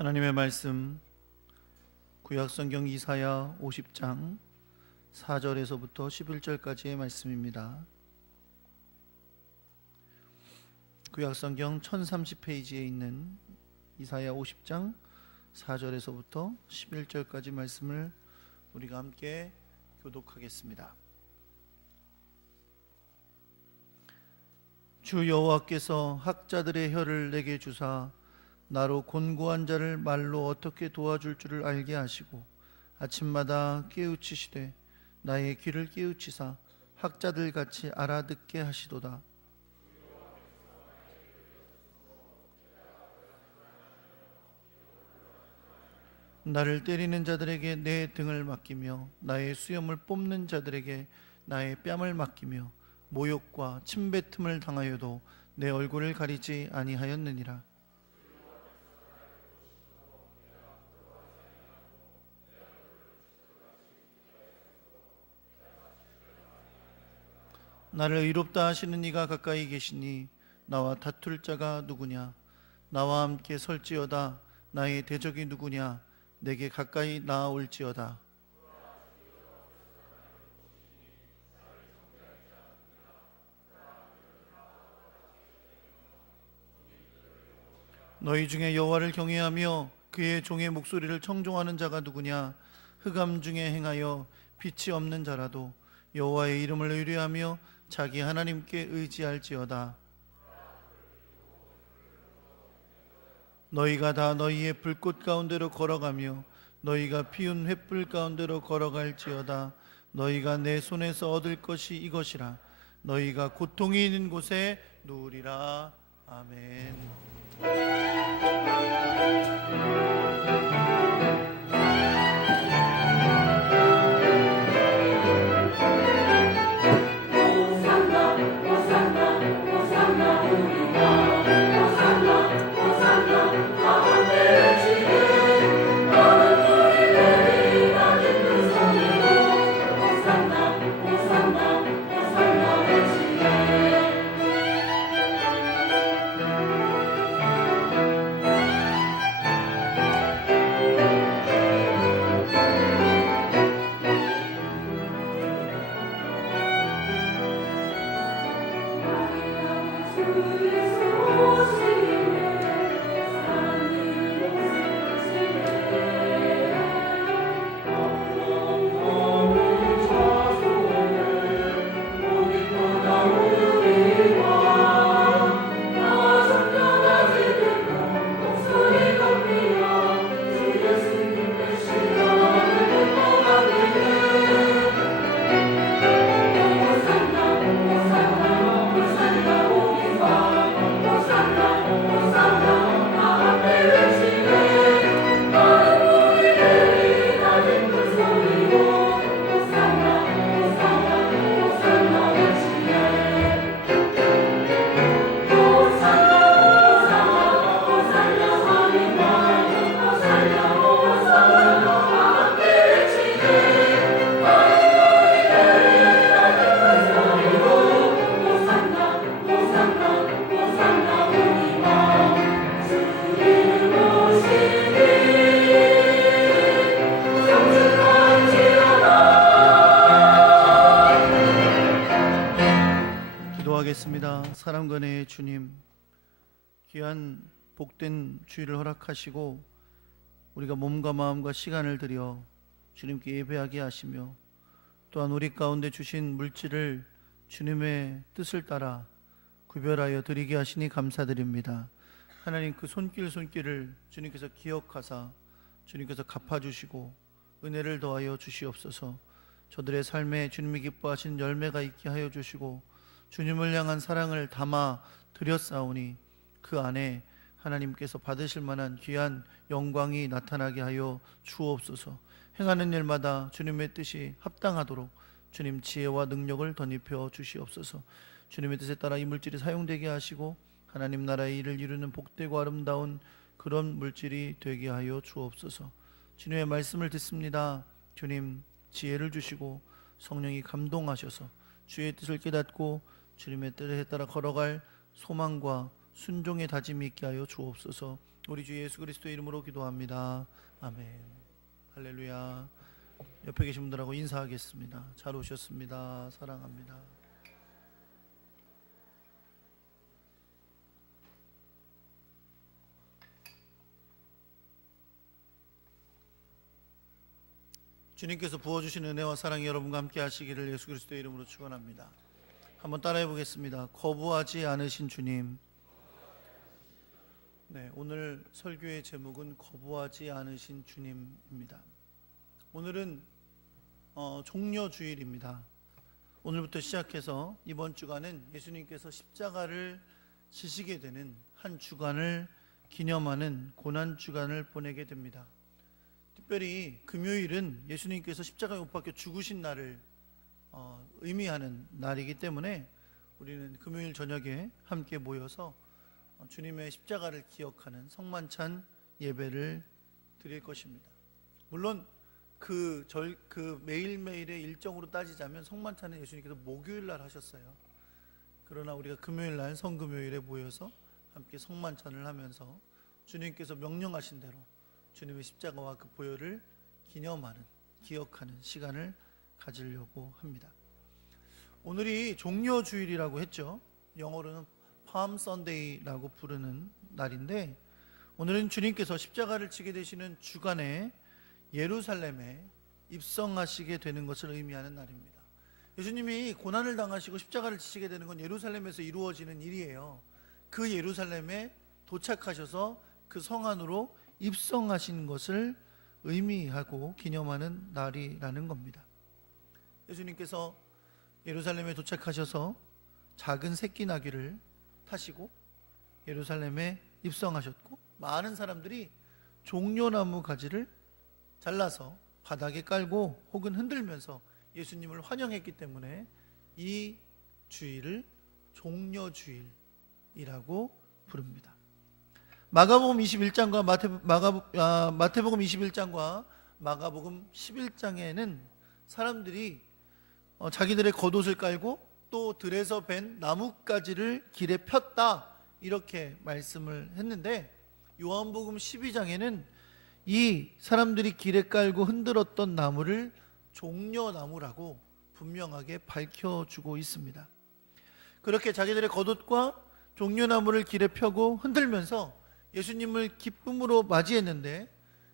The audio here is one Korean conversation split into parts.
하나님의 말씀 구약성경 이사야 50장 4절에서부터 11절까지의 말씀입니다. 구약성경 1030페이지에 있는 이사야 50장 4절에서부터 11절까지 말씀을 우리가 함께 교독하겠습니다. 주 여호와께서 학자들의 혀를 내게 주사 나로 곤고한 자를 말로 어떻게 도와줄 줄을 알게 하시고 아침마다 깨우치시되 나의 귀를 깨우치사 학자들 같이 알아듣게 하시도다. 나를 때리는 자들에게 내 등을 맡기며 나의 수염을 뽑는 자들에게 나의 뺨을 맡기며 모욕과 침뱉음을 당하여도 내 얼굴을 가리지 아니하였느니라. 나를 의롭다 하시는 이가 가까이 계시니 나와 다툴 자가 누구냐? 나와 함께 설지어다. 나의 대적이 누구냐? 내게 가까이 나아올지어다. 너희 중에 여호와를 경외하며 그의 종의 목소리를 청종하는 자가 누구냐? 흑암 중에 행하여 빛이 없는 자라도 여호와의 이름을 의뢰하며 자기 하나님께 의지할지어다. 너희가 다 너희의 불꽃 가운데로 걸어가며 너희가 피운 횃불 가운데로 걸어갈지어다. 너희가 내 손에서 얻을 것이 이것이라. 너희가 고통이 있는 곳에 누우리라. 아멘. 사랑과 은혜의 주님, 귀한 복된 주일을 허락하시고 우리가 몸과 마음과 시간을 들여 주님께 예배하게 하시며 또한 우리 가운데 주신 물질을 주님의 뜻을 따라 구별하여 드리게 하시니 감사드립니다. 하나님, 그 손길을 주님께서 기억하사 주님께서 갚아주시고 은혜를 더하여 주시옵소서. 저들의 삶에 주님이 기뻐하시는 열매가 있게 하여 주시고 주님을 향한 사랑을 담아 드렸사오니 그 안에 하나님께서 받으실 만한 귀한 영광이 나타나게 하여 주옵소서. 행하는 일마다 주님의 뜻이 합당하도록 주님 지혜와 능력을 덧입혀 주시옵소서. 주님의 뜻에 따라 이 물질이 사용되게 하시고 하나님 나라의 일을 이루는 복되고 아름다운 그런 물질이 되게 하여 주옵소서. 주님의 말씀을 듣습니다. 주님 지혜를 주시고 성령이 감동하셔서 주의 뜻을 깨닫고 주님의 뜻에 따라 걸어갈 소망과 순종의 다짐이 있게 하여 주옵소서. 우리 주 예수 그리스도의 이름으로 기도합니다. 아멘. 할렐루야. 옆에 계신 분들하고 인사하겠습니다. 잘 오셨습니다. 사랑합니다. 주님께서 부어주신 은혜와 사랑이 여러분과 함께 하시기를 예수 그리스도의 이름으로 축원합니다. 한번 따라해 보겠습니다. 거부하지 않으신 주님. 네, 오늘 설교의 제목은 거부하지 않으신 주님입니다. 오늘은 종려주일입니다. 오늘부터 시작해서 이번 주간은 예수님께서 십자가를 지시게 되는 한 주간을 기념하는 고난주간을 보내게 됩니다. 특별히 금요일은 예수님께서 십자가에 못 박혀 죽으신 날을 의미하는 날이기 때문에 우리는 금요일 저녁에 함께 모여서 주님의 십자가를 기억하는 성만찬 예배를 드릴 것입니다. 물론 그 매일매일의 일정으로 따지자면 성만찬은 예수님께서 목요일 날 하셨어요. 그러나 우리가 금요일 날 성금요일에 모여서 함께 성만찬을 하면서 주님께서 명령하신 대로 주님의 십자가와 그 보혈을 기념하는, 기억하는 시간을 가지려고 합니다. 오늘이 종려주일이라고 했죠. 영어로는 palm Sunday라고 부르는 날인데, 오늘은 주님께서 십자가를 지게 되시는 주간에 예루살렘에 입성하시게 되는 것을 의미하는 날입니다. 예수님이 고난을 당하시고 십자가를 지시게 되는 건 예루살렘에서 이루어지는 일이에요. 그 예루살렘에 도착하셔서 그 성 안으로 입성하신 것을 의미하고 기념하는 날이라는 겁니다. 예수님께서 예루살렘에 도착하셔서 작은 새끼 나귀를 타시고 예루살렘에 입성하셨고, 많은 사람들이 종려나무 가지를 잘라서 바닥에 깔고 혹은 흔들면서 예수님을 환영했기 때문에 이 주일을 종려주일이라고 부릅니다. 마가복음 21장과 마태복음 21장과 마가복음 11장에는 사람들이 자기들의 겉옷을 깔고 또 들에서 벤 나뭇가지를 길에 폈다, 이렇게 말씀을 했는데, 요한복음 12장에는 이 사람들이 길에 깔고 흔들었던 나무를 종려나무라고 분명하게 밝혀주고 있습니다. 그렇게 자기들의 겉옷과 종려나무를 길에 펴고 흔들면서 예수님을 기쁨으로 맞이했는데,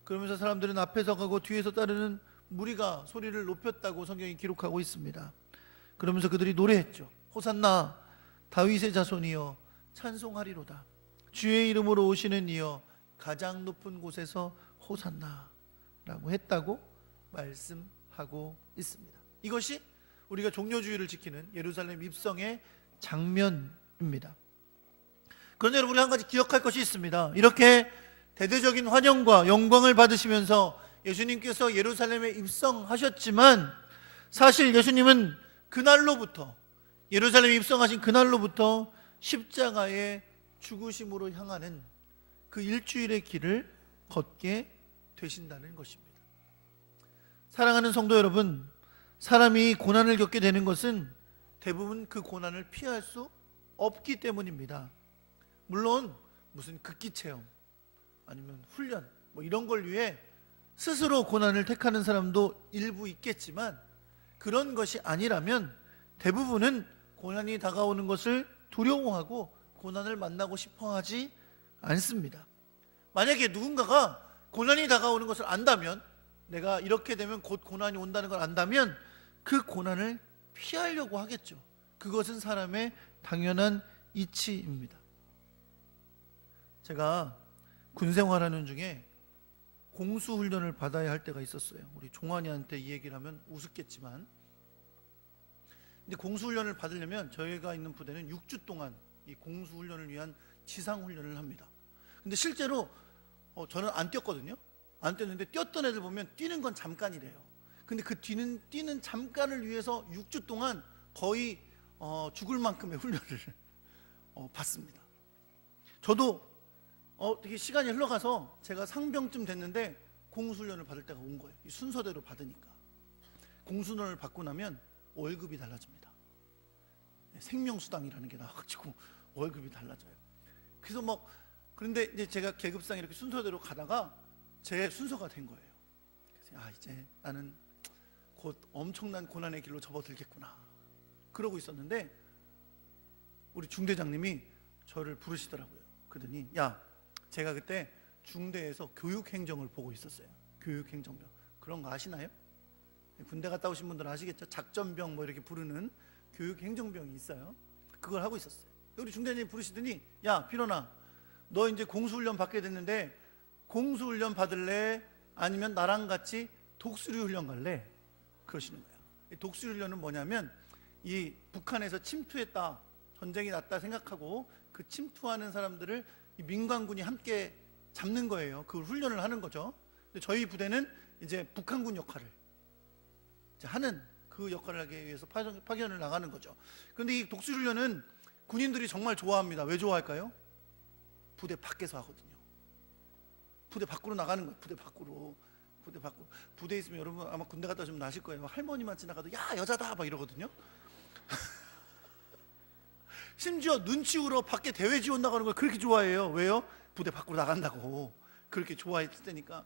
그러면서 사람들은 앞에서 가고 뒤에서 따르는 무리가 소리를 높였다고 성경이 기록하고 있습니다. 그러면서 그들이 노래했죠. 호산나 다윗의 자손이여 찬송하리로다. 주의 이름으로 오시는 이여 가장 높은 곳에서 호산나 라고 했다고 말씀하고 있습니다. 이것이 우리가 종려주일을 지키는 예루살렘 입성의 장면입니다. 그런데 여러분, 우리 한 가지 기억할 것이 있습니다. 이렇게 대대적인 환영과 영광을 받으시면서 예수님께서 예루살렘에 입성하셨지만, 사실 예수님은 그날로부터, 예루살렘에 입성하신 그날로부터 십자가의 죽으심으로 향하는 그 일주일의 길을 걷게 되신다는 것입니다. 사랑하는 성도 여러분, 사람이 고난을 겪게 되는 것은 대부분 그 고난을 피할 수 없기 때문입니다. 물론 무슨 극기 체험 아니면 훈련 이런 걸 위해 스스로 고난을 택하는 사람도 일부 있겠지만, 그런 것이 아니라면 대부분은 고난이 다가오는 것을 두려워하고 고난을 만나고 싶어 하지 않습니다. 만약에 누군가가 고난이 다가오는 것을 안다면, 내가 이렇게 되면 곧 고난이 온다는 걸 안다면 그 고난을 피하려고 하겠죠. 그것은 사람의 당연한 이치입니다. 제가 군 생활하는 중에 공수훈련을 받아야 할 때가 있었어요. 우리 종환이한테 이 얘기를 하면 우습겠지만, 근데 공수훈련을 받으려면 저희가 있는 부대는 6주 동안 이 공수훈련을 위한 지상훈련을 합니다. 근데 실제로 저는 안 뛰었거든요. 안 뛰었는데 뛰었던 애들 보면 뛰는 건 잠깐이래요. 근데 그 뛰는 잠깐을 위해서 6주 동안 거의 죽을 만큼의 훈련을 받습니다. 저도 되게 시간이 흘러가서 제가 상병쯤 됐는데 공수훈련을 받을 때가 온 거예요. 순서대로 받으니까. 공수훈련을 받고 나면 월급이 달라집니다. 생명수당이라는 게 나와가지고 월급이 달라져요. 그래서 그런데 이제 제가 계급상 이렇게 순서대로 가다가 제 순서가 된 거예요. 그래서 이제 나는 곧 엄청난 고난의 길로 접어들겠구나 그러고 있었는데 우리 중대장님이 저를 부르시더라고요. 그러더니 제가 그때 중대에서 교육행정을 보고 있었어요. 교육행정병 그런 거 아시나요? 군대 갔다 오신 분들은 아시겠죠? 작전병 뭐 이렇게 부르는 교육행정병이 있어요. 그걸 하고 있었어요. 우리 중대장님이 부르시더니 필원아, 너 이제 공수훈련 받게 됐는데 공수훈련 받을래? 아니면 나랑 같이 독수리 훈련 갈래? 그러시는 거예요. 독수리 훈련은 뭐냐면 이 북한에서 침투했다, 전쟁이 났다 생각하고 그 침투하는 사람들을 이 민관군이 함께 잡는 거예요. 그 훈련을 하는 거죠. 근데 저희 부대는 이제 북한군 역할을 이제 하는 그 역할을 하기 위해서 파견을 나가는 거죠. 그런데 이 독수리 훈련은 군인들이 정말 좋아합니다. 왜 좋아할까요? 부대 밖에서 하거든요. 부대 밖으로 나가는 거예요. 부대 밖으로. 부대에 있으면 여러분 아마 군대 갔다 오시면 아실 거예요. 할머니만 지나가도 여자다 막 이러거든요. 심지어 눈치우러 밖에 대회 지원 나가는 걸 그렇게 좋아해요. 왜요? 부대 밖으로 나간다고 그렇게 좋아했을 때니까.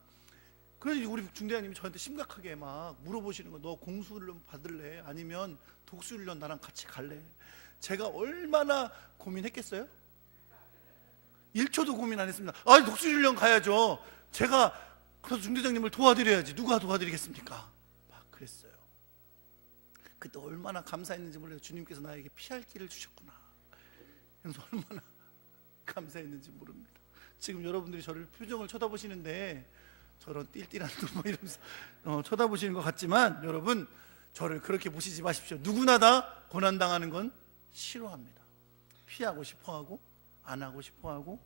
그래서 우리 중대장님이 저한테 심각하게 막 물어보시는 거, 너 공수훈련 받을래? 아니면 독수훈련 나랑 같이 갈래? 제가 얼마나 고민했겠어요? 1초도 고민 안 했습니다. 독수훈련 가야죠. 제가 그래서 중대장님을 도와드려야지. 누가 도와드리겠습니까? 막 그랬어요. 그때 얼마나 감사했는지 몰라요. 주님께서 나에게 피할 길을 주셨구나. 그래서 얼마나 감사했는지 모릅니다. 지금 여러분들이 저를 표정을 쳐다보시는데 저런 띨띨한 뭐 이러면서 쳐다보시는 것 같지만 여러분 저를 그렇게 보시지 마십시오. 누구나 다 고난당하는 건 싫어합니다. 피하고 싶어하고 안 하고 싶어하고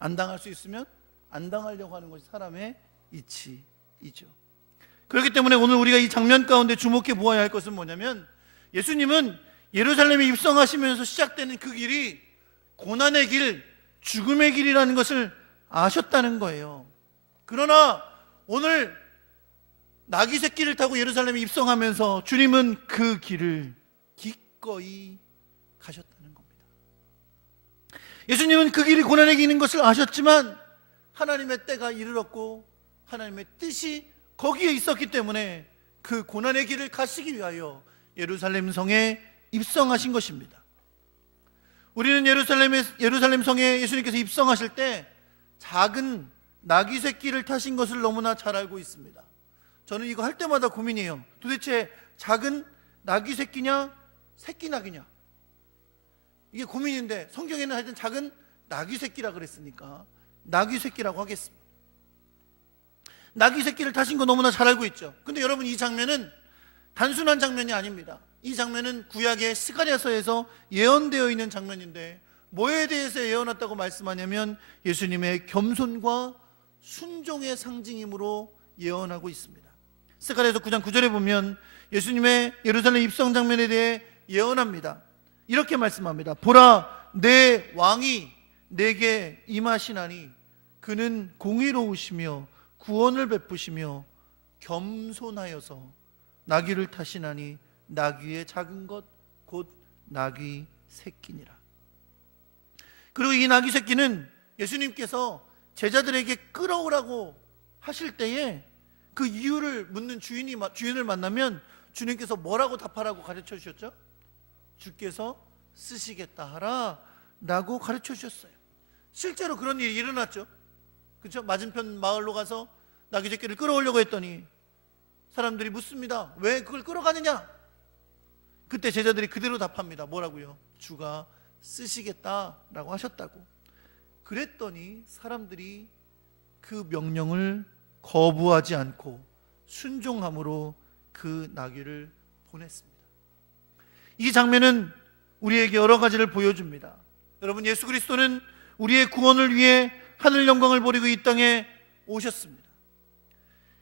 안 당할 수 있으면 안 당하려고 하는 것이 사람의 이치이죠. 그렇기 때문에 오늘 우리가 이 장면 가운데 주목해 보아야 할 것은 뭐냐면 예수님은 예루살렘에 입성하시면서 시작되는 그 길이 고난의 길, 죽음의 길이라는 것을 아셨다는 거예요. 그러나 오늘 나귀 새끼를 타고 예루살렘에 입성하면서 주님은 그 길을 기꺼이 가셨다는 겁니다. 예수님은 그 길이 고난의 길인 것을 아셨지만 하나님의 때가 이르렀고 하나님의 뜻이 거기에 있었기 때문에 그 고난의 길을 가시기 위하여 예루살렘 성에 입성하신 것입니다. 우리는 예루살렘 성에 예수님께서 입성하실 때 작은 나귀 새끼를 타신 것을 너무나 잘 알고 있습니다. 저는 이거 할 때마다 고민이에요. 도대체 작은 나귀 새끼냐 새끼 나귀냐, 이게 고민인데 성경에는 하여튼 작은 나귀 새끼라 그랬으니까 나귀 새끼라고 하겠습니다. 나귀 새끼를 타신 거 너무나 잘 알고 있죠. 근데 여러분 이 장면은 단순한 장면이 아닙니다. 이 장면은 구약의 스가랴서에서 예언되어 있는 장면인데 뭐에 대해서 예언했다고 말씀하냐면 예수님의 겸손과 순종의 상징이므로 예언하고 있습니다. 스가랴서 9장 9절에 보면 예수님의 예루살렘 입성 장면에 대해 예언합니다. 이렇게 말씀합니다. 보라, 내 왕이 내게 임하시나니 그는 공의로우시며 구원을 베푸시며 겸손하여서 나귀를 타시나니 나귀의 작은 것 곧 나귀 새끼니라. 그리고 이 나귀 새끼는 예수님께서 제자들에게 끌어오라고 하실 때에 그 이유를 묻는 주인을 만나면 주님께서 뭐라고 답하라고 가르쳐 주셨죠? 주께서 쓰시겠다 하라 라고 가르쳐 주셨어요. 실제로 그런 일이 일어났죠. 그렇죠? 맞은편 마을로 가서 나귀 새끼를 끌어오려고 했더니 사람들이 묻습니다. 왜 그걸 끌어가느냐? 그때 제자들이 그대로 답합니다. 뭐라고요? 주가 쓰시겠다라고 하셨다고. 그랬더니 사람들이 그 명령을 거부하지 않고 순종함으로 그 나귀를 보냈습니다. 이 장면은 우리에게 여러 가지를 보여줍니다. 여러분, 예수 그리스도는 우리의 구원을 위해 하늘 영광을 버리고 이 땅에 오셨습니다.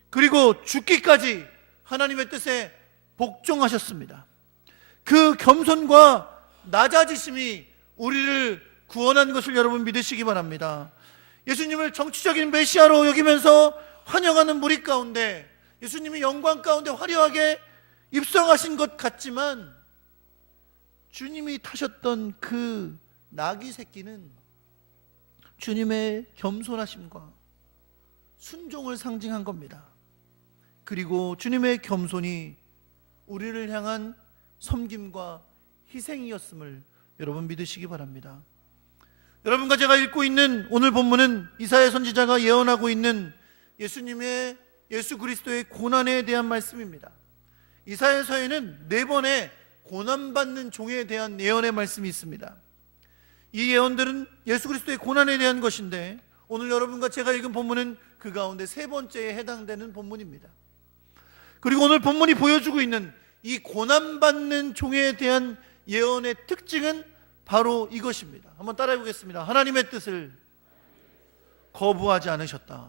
그리고 죽기까지 하나님의 뜻에 복종하셨습니다. 그 겸손과 낮아지심이 우리를 구원한 것을 여러분 믿으시기 바랍니다. 예수님을 정치적인 메시아로 여기면서 환영하는 무리 가운데 예수님이 영광 가운데 화려하게 입성하신 것 같지만 주님이 타셨던 그 나귀 새끼는 주님의 겸손하심과 순종을 상징한 겁니다. 그리고 주님의 겸손이 우리를 향한 섬김과 희생이었음을 여러분 믿으시기 바랍니다. 여러분과 제가 읽고 있는 오늘 본문은 이사야 선지자가 예언하고 있는 예수 그리스도의 고난에 대한 말씀입니다. 이사야서에는 4번의 고난받는 종에 대한 예언의 말씀이 있습니다. 이 예언들은 예수 그리스도의 고난에 대한 것인데, 오늘 여러분과 제가 읽은 본문은 그 가운데 3번째에 해당되는 본문입니다. 그리고 오늘 본문이 보여주고 있는 이 고난받는 종에 대한 예언의 특징은 바로 이것입니다. 한번 따라해 보겠습니다. 하나님의 뜻을 거부하지 않으셨다.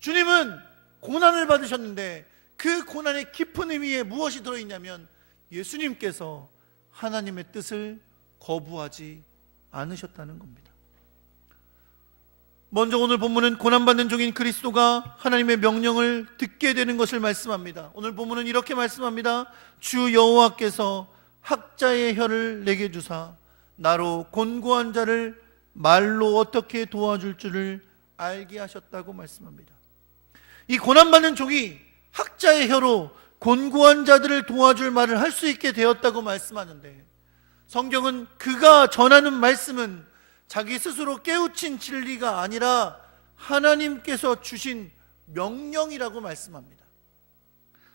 주님은 고난을 받으셨는데 그 고난의 깊은 의미에 무엇이 들어있냐면, 예수님께서 하나님의 뜻을 거부하지 않으셨다는 겁니다. 먼저 오늘 본문은 고난받는 종인 그리스도가 하나님의 명령을 듣게 되는 것을 말씀합니다. 오늘 본문은 이렇게 말씀합니다. 주 여호와께서 학자의 혀를 내게 주사 나로 곤고한 자를 말로 어떻게 도와줄 줄을 알게 하셨다고 말씀합니다. 이 고난받는 종이 학자의 혀로 곤고한 자들을 도와줄 말을 할 수 있게 되었다고 말씀하는데, 성경은 그가 전하는 말씀은 자기 스스로 깨우친 진리가 아니라 하나님께서 주신 명령이라고 말씀합니다.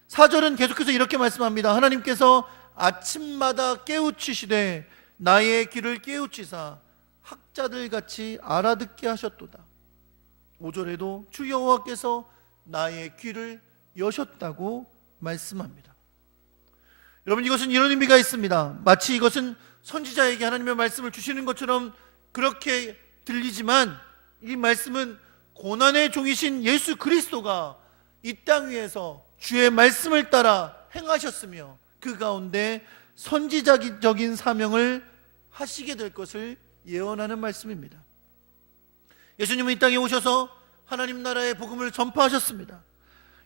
4절은 계속해서 이렇게 말씀합니다. 하나님께서 아침마다 깨우치시되 나의 귀를 깨우치사 학자들같이 알아듣게 하셨도다. 5절에도 주 여호와께서 나의 귀를 여셨다고 말씀합니다. 여러분, 이것은 이런 의미가 있습니다. 마치 이것은 선지자에게 하나님의 말씀을 주시는 것처럼 그렇게 들리지만, 이 말씀은 고난의 종이신 예수 그리스도가 이 땅 위에서 주의 말씀을 따라 행하셨으며 그 가운데 선지자적인 사명을 하시게 될 것을 예언하는 말씀입니다. 예수님은 이 땅에 오셔서 하나님 나라의 복음을 전파하셨습니다.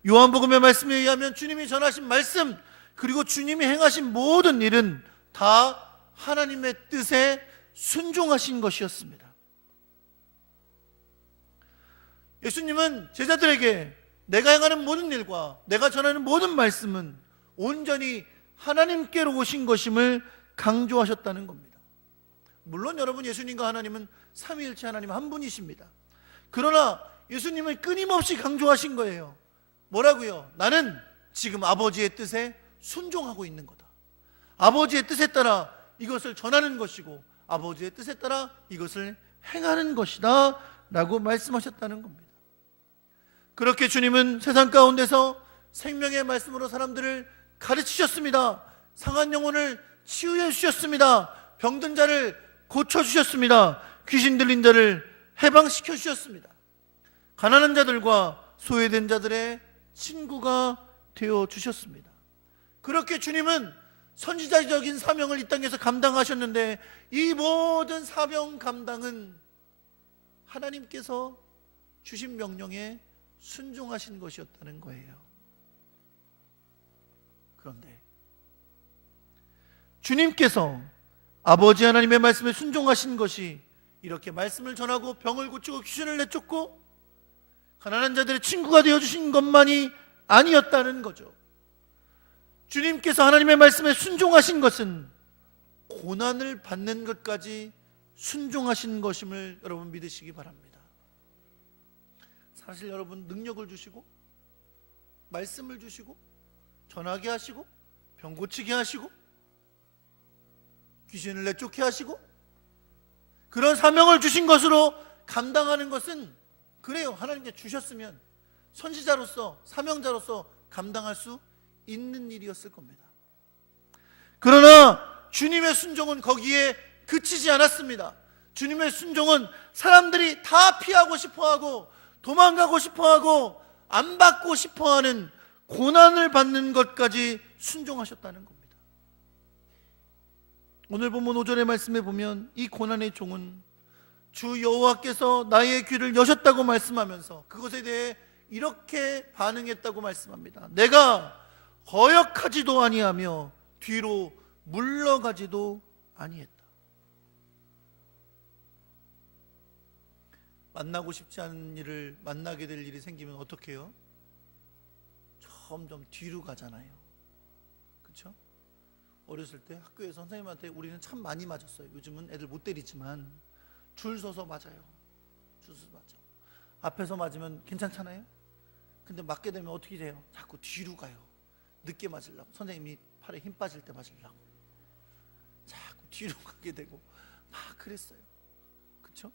요한복음의 말씀에 의하면 주님이 전하신 말씀, 그리고 주님이 행하신 모든 일은 다 하나님의 뜻에 순종하신 것이었습니다. 예수님은 제자들에게 내가 행하는 모든 일과 내가 전하는 모든 말씀은 온전히 하나님께로 오신 것임을 강조하셨다는 겁니다. 물론 여러분, 예수님과 하나님은 삼위일체 하나님 한 분이십니다. 그러나 예수님은 끊임없이 강조하신 거예요. 뭐라고요? 나는 지금 아버지의 뜻에 순종하고 있는 거다. 아버지의 뜻에 따라 이것을 전하는 것이고 아버지의 뜻에 따라 이것을 행하는 것이다 라고 말씀하셨다는 겁니다. 그렇게 주님은 세상 가운데서 생명의 말씀으로 사람들을 가르치셨습니다. 상한 영혼을 치유해 주셨습니다. 병든 자를 고쳐주셨습니다. 귀신 들린 자를 해방시켜 주셨습니다. 가난한 자들과 소외된 자들의 친구가 되어 주셨습니다. 그렇게 주님은 선지자적인 사명을 이 땅에서 감당하셨는데, 이 모든 사명 감당은 하나님께서 주신 명령에 순종하신 것이었다는 거예요. 그런데 주님께서 아버지 하나님의 말씀에 순종하신 것이 이렇게 말씀을 전하고 병을 고치고 귀신을 내쫓고 가난한 자들의 친구가 되어주신 것만이 아니었다는 거죠. 주님께서 하나님의 말씀에 순종하신 것은 고난을 받는 것까지 순종하신 것임을 여러분 믿으시기 바랍니다. 사실 여러분, 능력을 주시고 말씀을 주시고 전하게 하시고 병 고치게 하시고 귀신을 내쫓게 하시고 그런 사명을 주신 것으로 감당하는 것은, 그래요, 하나님께 주셨으면 선지자로서 사명자로서 감당할 수 있는 일이었을 겁니다. 그러나 주님의 순종은 거기에 그치지 않았습니다. 주님의 순종은 사람들이 다 피하고 싶어하고 도망가고 싶어하고 안 받고 싶어하는 고난을 받는 것까지 순종하셨다는 겁니다. 오늘 본문 5절의 말씀에 보면 이 고난의 종은 주 여호와께서 나의 귀를 여셨다고 말씀하면서 그것에 대해 이렇게 반응했다고 말씀합니다. 내가 거역하지도 아니하며 뒤로 물러가지도 아니했다. 만나고 싶지 않은 일을 만나게 될 일이 생기면 어떻게 해요? 점점 뒤로 가잖아요. 그렇죠? 어렸을 때 학교에 선생님한테 우리는 참 많이 맞았어요. 요즘은 애들 못 때리지만 줄 서서 맞아요. 줄 서서 맞죠. 앞에서 맞으면 괜찮잖아요. 근데 맞게 되면 어떻게 돼요? 자꾸 뒤로 가요. 늦게 맞으려고, 선생님이 팔에 힘 빠질 때 맞으려고 자꾸 뒤로 가게 되고 막 그랬어요. 그렇죠?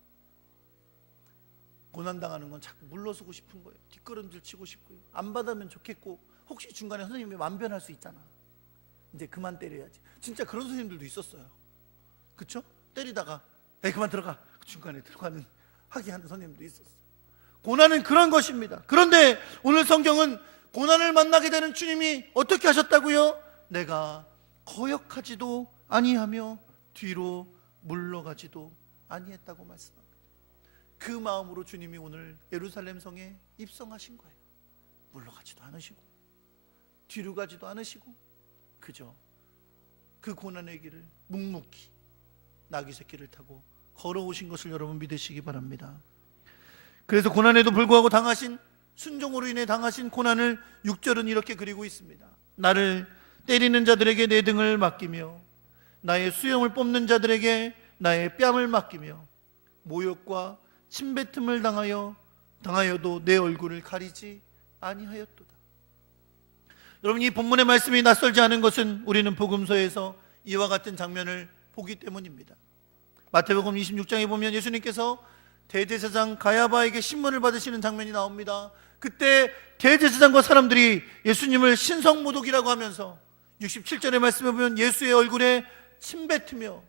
고난당하는 건 자꾸 물러서고 싶은 거예요. 뒷걸음질 치고 싶고요. 안 받으면 좋겠고, 혹시 중간에 선생님이 만변할 수 있잖아. 이제 그만 때려야지. 진짜 그런 선생님들도 있었어요. 그렇죠? 때리다가 에이 그만 들어가, 중간에 들어가는 하게 하는 선생님도 있었어요. 고난은 그런 것입니다. 그런데 오늘 성경은 고난을 만나게 되는 주님이 어떻게 하셨다고요? 내가 거역하지도 아니하며 뒤로 물러가지도 아니했다고 말씀합니다. 그 마음으로 주님이 오늘 예루살렘 성에 입성하신 거예요. 물러가지도 않으시고 뒤로 가지도 않으시고 그저 그 고난의 길을 묵묵히 나귀 새끼를 타고 걸어오신 것을 여러분 믿으시기 바랍니다. 그래서 고난에도 불구하고 당하신, 순종으로 인해 당하신 고난을 6절은 이렇게 그리고 있습니다. 나를 때리는 자들에게 내 등을 맡기며 나의 수염을 뽑는 자들에게 나의 뺨을 맡기며 모욕과 침뱉음을 당하여도 내 얼굴을 가리지 아니하였도다. 여러분, 이 본문의 말씀이 낯설지 않은 것은 우리는 복음서에서 이와 같은 장면을 보기 때문입니다. 마태복음 26장에 보면 예수님께서 대제사장 가야바에게 신문을 받으시는 장면이 나옵니다. 그때 대제사장과 사람들이 예수님을 신성모독이라고 하면서 67절의 말씀에 보면 예수의 얼굴에 침뱉으며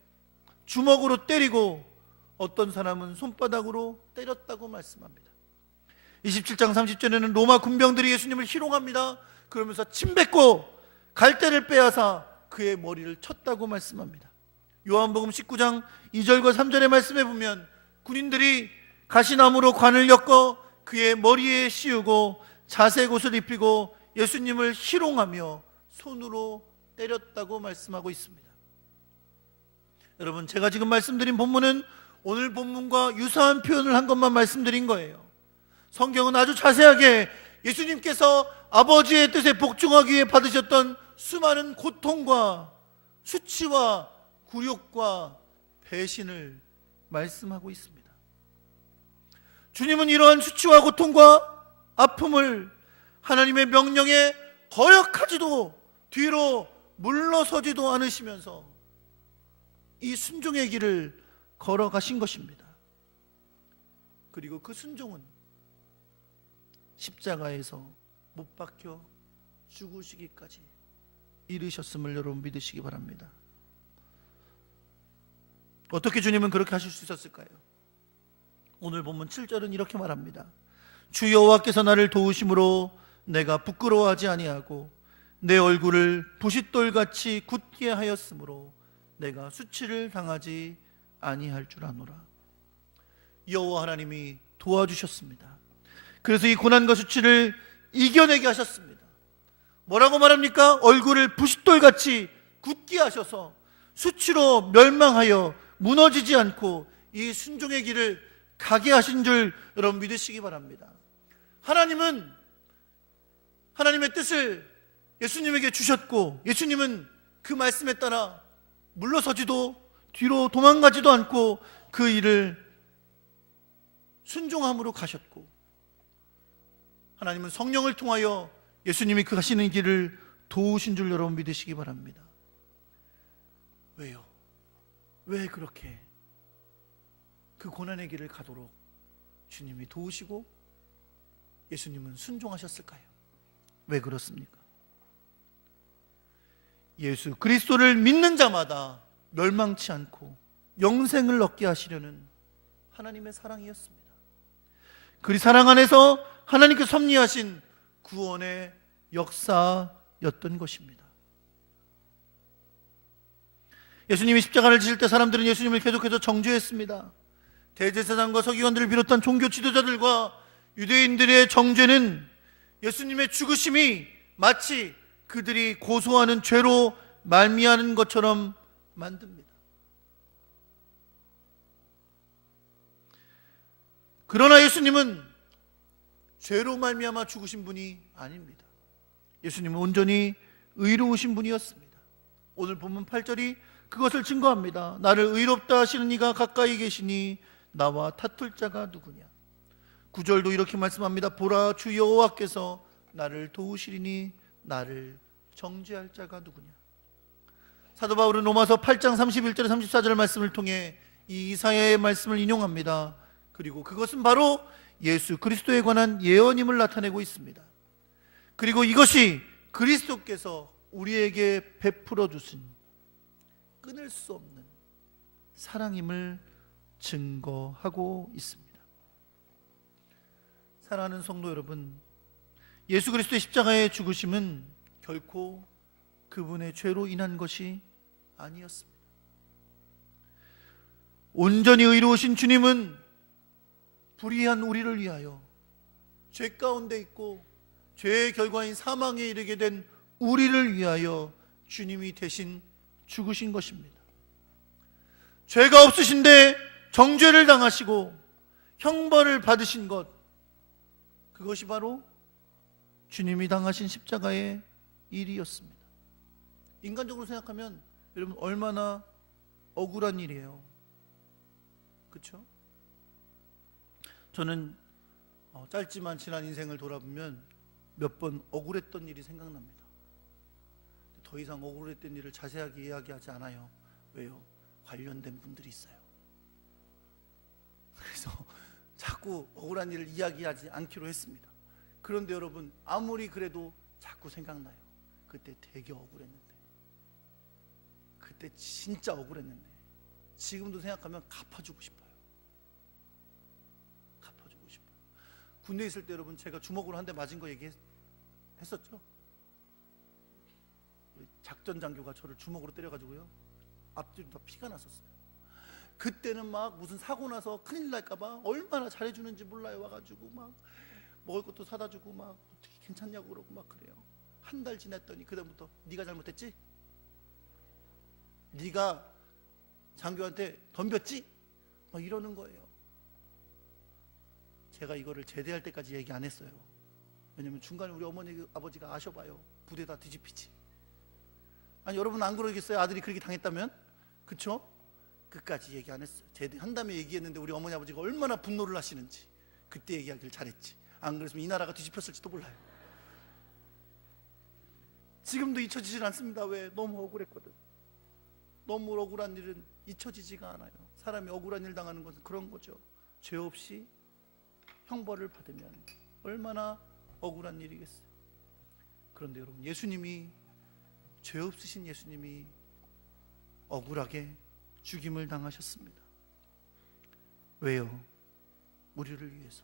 주먹으로 때리고 어떤 사람은 손바닥으로 때렸다고 말씀합니다. 27장 30절에는 로마 군병들이 예수님을 희롱합니다. 그러면서 침뱉고 갈대를 빼앗아 그의 머리를 쳤다고 말씀합니다. 요한복음 19장 2절과 3절의 말씀에 보면 군인들이 가시나무로 관을 엮어 그의 머리에 씌우고 자색 옷을 입히고 예수님을 희롱하며 손으로 때렸다고 말씀하고 있습니다. 여러분, 제가 지금 말씀드린 본문은 오늘 본문과 유사한 표현을 한 것만 말씀드린 거예요. 성경은 아주 자세하게 예수님께서 아버지의 뜻에 복종하기 위해 받으셨던 수많은 고통과 수치와 굴욕과 배신을 말씀하고 있습니다. 주님은 이러한 수치와 고통과 아픔을 하나님의 명령에 거역하지도 뒤로 물러서지도 않으시면서 이 순종의 길을 걸어가신 것입니다. 그리고 그 순종은 십자가에서 못 박혀 죽으시기까지 이르셨음을 여러분 믿으시기 바랍니다. 어떻게 주님은 그렇게 하실 수 있었을까요? 오늘 본문 7절은 이렇게 말합니다. 주 여호와께서 나를 도우심으로 내가 부끄러워하지 아니하고 내 얼굴을 부싯돌같이 굳게 하였으므로 내가 수치를 당하지 아니할 줄 아노라. 여호와 하나님이 도와주셨습니다. 그래서 이 고난과 수치를 이겨내게 하셨습니다. 뭐라고 말합니까? 얼굴을 부싯돌같이 굳게 하셔서 수치로 멸망하여 무너지지 않고 이 순종의 길을 가게 하신 줄 여러분 믿으시기 바랍니다. 하나님은 하나님의 뜻을 예수님에게 주셨고 예수님은 그 말씀에 따라 물러서지도 뒤로 도망가지도 않고 그 일을 순종함으로 가셨고, 하나님은 성령을 통하여 예수님이 그 가시는 길을 도우신 줄 여러분 믿으시기 바랍니다. 왜요? 왜 그렇게 그 고난의 길을 가도록 주님이 도우시고 예수님은 순종하셨을까요? 왜 그렇습니까? 예수 그리스도를 믿는 자마다 멸망치 않고 영생을 얻게 하시려는 하나님의 사랑이었습니다. 그 사랑 안에서 하나님께 섭리하신 구원의 역사였던 것입니다. 예수님이 십자가를 지실 때 사람들은 예수님을 계속해서 정죄했습니다. 대제사장과 서기관들을 비롯한 종교 지도자들과 유대인들의 정죄는 예수님의 죽으심이 마치 그들이 고소하는 죄로 말미암는 것처럼 만듭니다. 그러나 예수님은 죄로 말미암아 죽으신 분이 아닙니다. 예수님은 온전히 의로우신 분이었습니다. 오늘 본문 8절이 그것을 증거합니다. 나를 의롭다 하시는 이가 가까이 계시니 나와 다툴 자가 누구냐. 9절도 이렇게 말씀합니다. 보라, 주 여호와께서 나를 도우시리니 나를 정죄할 자가 누구냐. 사도 바울은 로마서 8장 31절 34절 말씀을 통해 이 이사야의 말씀을 인용합니다. 그리고 그것은 바로 예수 그리스도에 관한 예언임을 나타내고 있습니다. 그리고 이것이 그리스도께서 우리에게 베풀어 주신 끊을 수 없는 사랑임을 증거하고 있습니다. 사랑하는 성도 여러분, 예수 그리스도의 십자가의 죽으심은 결코 그분의 죄로 인한 것이 아니었습니다. 온전히 의로우신 주님은 불의한 우리를 위하여 죄 가운데 있고 죄의 결과인 사망에 이르게 된 우리를 위하여 주님이 대신 죽으신 것입니다. 죄가 없으신데 정죄를 당하시고 형벌을 받으신 것, 그것이 바로 주님이 당하신 십자가의 일이었습니다. 인간적으로 생각하면 여러분 얼마나 억울한 일이에요. 그렇죠? 저는 짧지만 지난 인생을 돌아보면 몇 번 억울했던 일이 생각납니다. 더 이상 억울했던 일을 자세하게 이야기하지 않아요. 왜요? 관련된 분들이 있어요. 그래서 자꾸 억울한 일을 이야기하지 않기로 했습니다. 그런데 여러분, 아무리 그래도 자꾸 생각나요. 그때 되게 억울했는데, 그때 진짜 억울했는데, 지금도 생각하면 갚아주고 싶어요. 갚아주고 싶어요. 군대에 있을 때 여러분, 제가 주먹으로 한 대 맞은 거 얘기했었죠? 우리 작전 장교가 저를 주먹으로 때려가지고요, 앞뒤로 다 피가 났었어요. 그때는 막 무슨 사고 나서 큰일 날까봐 얼마나 잘해주는지 몰라요. 와가지고 막 먹을 것도 사다 주고 막 어떻게 괜찮냐고 그러고 막 그래요. 한 달 지났더니 그다음부터 네가 잘못했지? 네가 장교한테 덤볐지? 막 이러는 거예요. 제가 이거를 제대할 때까지 얘기 안 했어요. 왜냐면 중간에 우리 어머니 아버지가 아셔봐요. 부대 다 뒤집히지. 아니 여러분 안 그러겠어요? 아들이 그렇게 당했다면? 그쵸? 끝까지 얘기 안 했어요. 제대한 다음에 얘기했는데 우리 어머니 아버지가 얼마나 분노를 하시는지 그때 얘기하기를 잘했지. 안 그랬으면 이 나라가 뒤집혔을지도 몰라요. 지금도 잊혀지질 않습니다. 왜? 너무 억울했거든. 너무 억울한 일은 잊혀지지가 않아요. 사람이 억울한 일 당하는 것은 그런 거죠. 죄 없이 형벌을 받으면 얼마나 억울한 일이겠어요. 그런데 여러분, 예수님이, 죄 없으신 예수님이 억울하게 죽임을 당하셨습니다. 왜요? 우리를 위해서.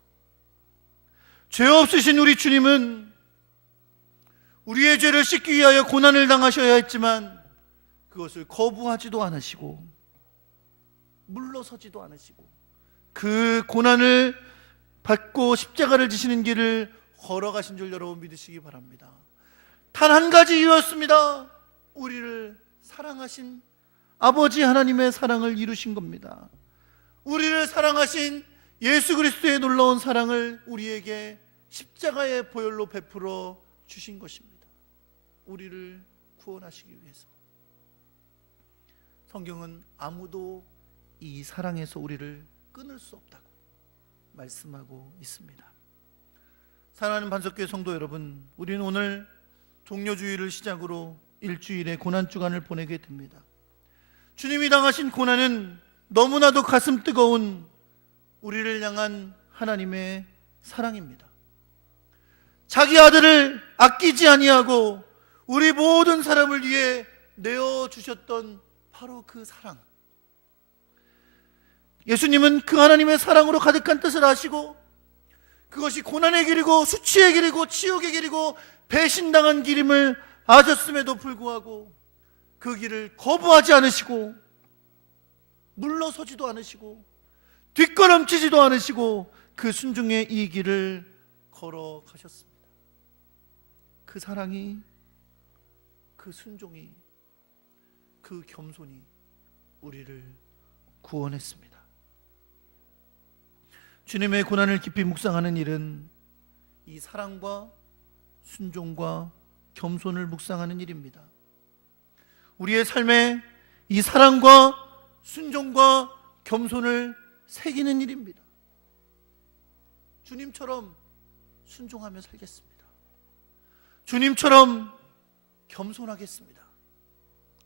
죄 없으신 우리 주님은 우리의 죄를 씻기 위하여 고난을 당하셔야 했지만 그것을 거부하지도 않으시고 물러서지도 않으시고 그 고난을 받고 십자가를 지시는 길을 걸어가신 줄 여러분 믿으시기 바랍니다. 단 한 가지 이유였습니다. 우리를 사랑하신 아버지 하나님의 사랑을 이루신 겁니다. 우리를 사랑하신 예수 그리스도의 놀라운 사랑을 우리에게 십자가의 보혈로 베풀어 주신 것입니다. 우리를 구원하시기 위해서. 성경은 아무도 이 사랑에서 우리를 끊을 수 없다고 말씀하고 있습니다. 사랑하는 반석교회 성도 여러분, 우리는 오늘 종료주일을 시작으로 일주일의 고난주간을 보내게 됩니다. 주님이 당하신 고난은 너무나도 가슴 뜨거운 우리를 향한 하나님의 사랑입니다. 자기 아들을 아끼지 아니하고 우리 모든 사람을 위해 내어주셨던 바로 그 사랑. 예수님은 그 하나님의 사랑으로 가득한 뜻을 아시고 그것이 고난의 길이고 수치의 길이고 치욕의 길이고 배신당한 길임을 아셨음에도 불구하고 그 길을 거부하지 않으시고 물러서지도 않으시고 뒷걸음치지도 않으시고 그 순종의 이 길을 걸어가셨습니다. 그 사랑이, 그 순종이, 그 겸손이 우리를 구원했습니다. 주님의 고난을 깊이 묵상하는 일은 이 사랑과 순종과 겸손을 묵상하는 일입니다. 우리의 삶에 이 사랑과 순종과 겸손을 새기는 일입니다. 주님처럼 순종하며 살겠습니다. 주님처럼 겸손하겠습니다.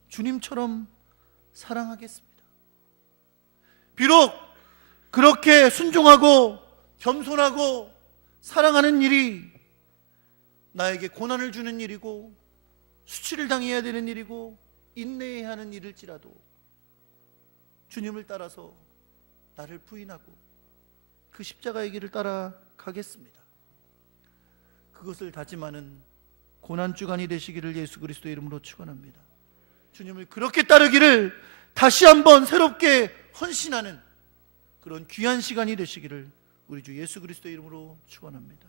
주님처럼 사랑하겠습니다. 비록 그렇게 순종하고 겸손하고 사랑하는 일이 나에게 고난을 주는 일이고 수치를 당해야 되는 일이고 인내해야 하는 일일지라도 주님을 따라서 나를 부인하고 그 십자가의 길을 따라가겠습니다. 그것을 다짐하는 고난주간이 되시기를 예수 그리스도의 이름으로 축원합니다. 주님을 그렇게 따르기를 다시 한번 새롭게 헌신하는 그런 귀한 시간이 되시기를 우리 주 예수 그리스도의 이름으로 축원합니다.